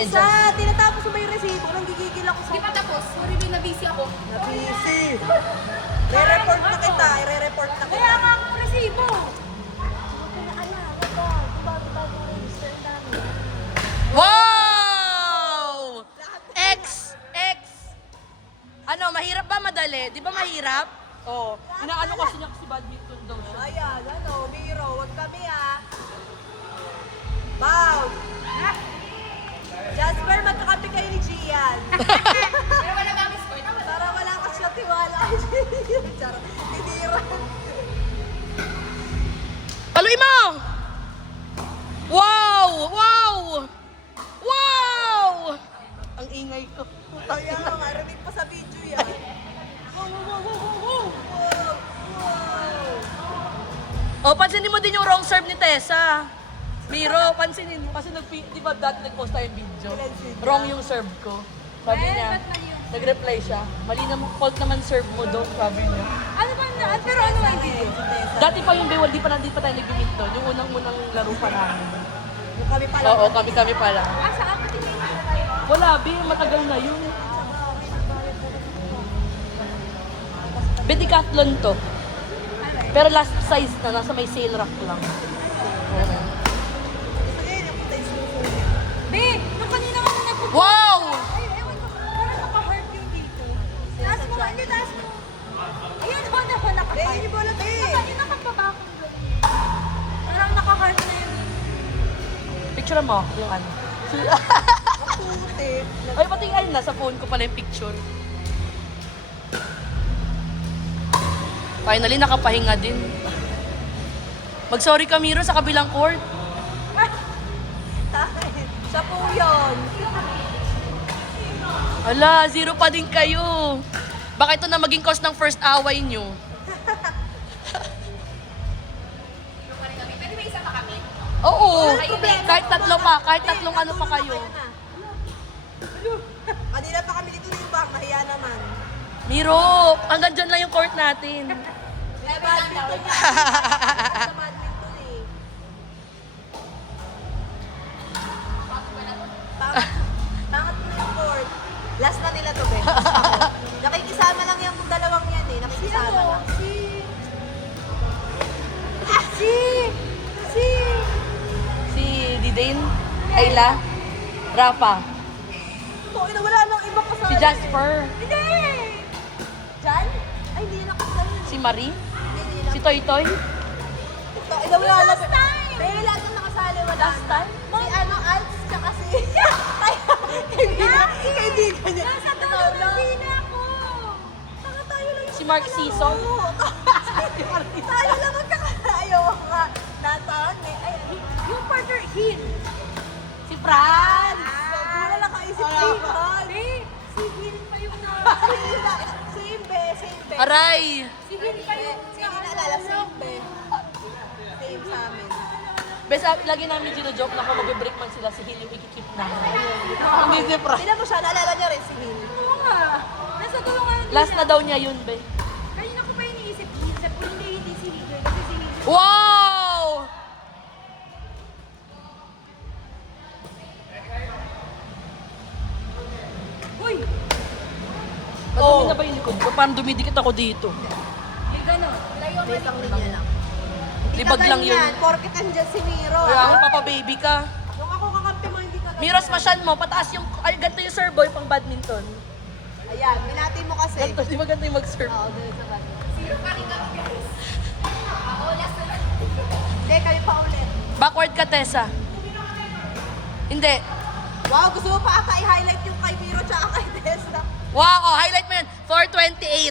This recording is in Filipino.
medyas. Tessa, tinatapos mo ba yung resibo? Nanggigigil ako sa... Di pa tapos. Sorry, may na-busy ako. Busy. Re-report na kita. Re-report na kita. Kaya nga akong resibo. Wow! X. Ano, mahirap ba madali? Di ba mahirap? Oo. Inaano kasi niya kasi badminton daw siya. Ayan, ano, Miro, wag kami ah. Wow! Jasper, magkakampi kayo ni Gian. Pero wala ba ang score? Para wala ka siya tiwala kay Gian. Charot, titira. Paluin mo! Wow! Wow! Wow! Ang ingay ko. Kaya nga, marinig pa sa video yan. Wow! Oh, pansinin mo din yung wrong serve ni Tessa. Miro, pansinin mo. Kasi di ba dati nag-post tayo yung video? Wrong yung serve ko. Sabi niya, nag-reply siya. Mali na fault naman serve mo daw, sabi niya. Ano ba na? Pero ano nga hindi? Dati pa yung Bewal, di pa tayo nag-meet doon. Yung unang laro pa namin. Yung kami pala. Oo, kami pala. Ah, sa akin din. Wala, Bi, matagal na yun. Decathlon to. Pero last size na, nasa may sale rack lang. Be, nung kanina ka na nagpupunta. Wow! Ay, ewan ko. Parang naka-heart yung dito. Taas mo, ano, taas mo. Ayun, ho, naka-heart. Eh, hindi bola, be. Kanina ka pa ba akong doon? Parang naka-heart na yun. Picture mo yung ano. Puti. Ay, pati ay, nasa phone ko pala yung picture. Finally, nakapahinga din. Mag-sorry ka, Miro, sa kabilang court. Siya po yun. Ala, 0 pa din kayo. Baka ito na maging cause ng first away nyo. Pwede may isa pa kami? Oo, kahit tatlo pa, kahit tatlong ano pa kayo. Kanina pa kami dito ni Bang, nahiya naman. Miro, hanggang dyan lang yung court natin. May badminton yan. Sa badminton eh. Pangat mo yung court. Last na nila to, be. Nakikisama lang yung dalawang yan eh. Nakikisama lang. Si Didane, Ayla, Rafa, Oo, wala nang ibang kasama. si Jasper, Hindi! Jan? Ay, hindi na kasama. si Marie, Hindi na. si Toy Toy. Ito, wala na. Last time! Pero lahat ng nakasali, wala. Last time? Si ano, Alps, tsaka si... Kaibigan niya. Nasa dulo ng pina ko. Saka tayo lang yung Si Mark Sison. tayo lang magkakalayo ka. Natan, eh. Ay, Yung partner, him. Si Franz. wala lang kaisip dito. Be, si Him pa yung na... Same be, same be. Aray. Si Him pa yung Sige, naalala, same be. Same sa amin. Bes, lagi namin gino-joke na kung mag-break man sila, si Hill yung ikikip namin. Hindi si Franz. Tingnan mo siya, naalala niya rin si Hill. Oo nga. Nasa dulo nga ng Last na daw niya yun, be. Kanina ko pa iniisip, Him. Hindi si Him. Kasi si Him. Wow! Uy! Madumi na ba yung likod ko? Parang dumidikit ako dito. Yung gano'n. Layo Base ang linya lang. Libag lang yun. Porket andyan si Miro. Kaya ako, papa-baby ka. Nung ako kakampi mo, hindi ka ganyan. Miros, masyan mo. Pataas yung, ay, ganito yung serve boy pang badminton. Ayan, binati mo kasi. Ganito, di ba ganito yung mag-serve? Oo, ganun sa bagay. Zero pa rin kami, guys. Ako, last na lang. Hindi, kami pa ulit. Backward ka, Tessa. Hindi. Wow, gusto mo pa ata i-highlight yung kay Miro tsaka kay Tessa. Wow, oh, highlight mo yan. 428.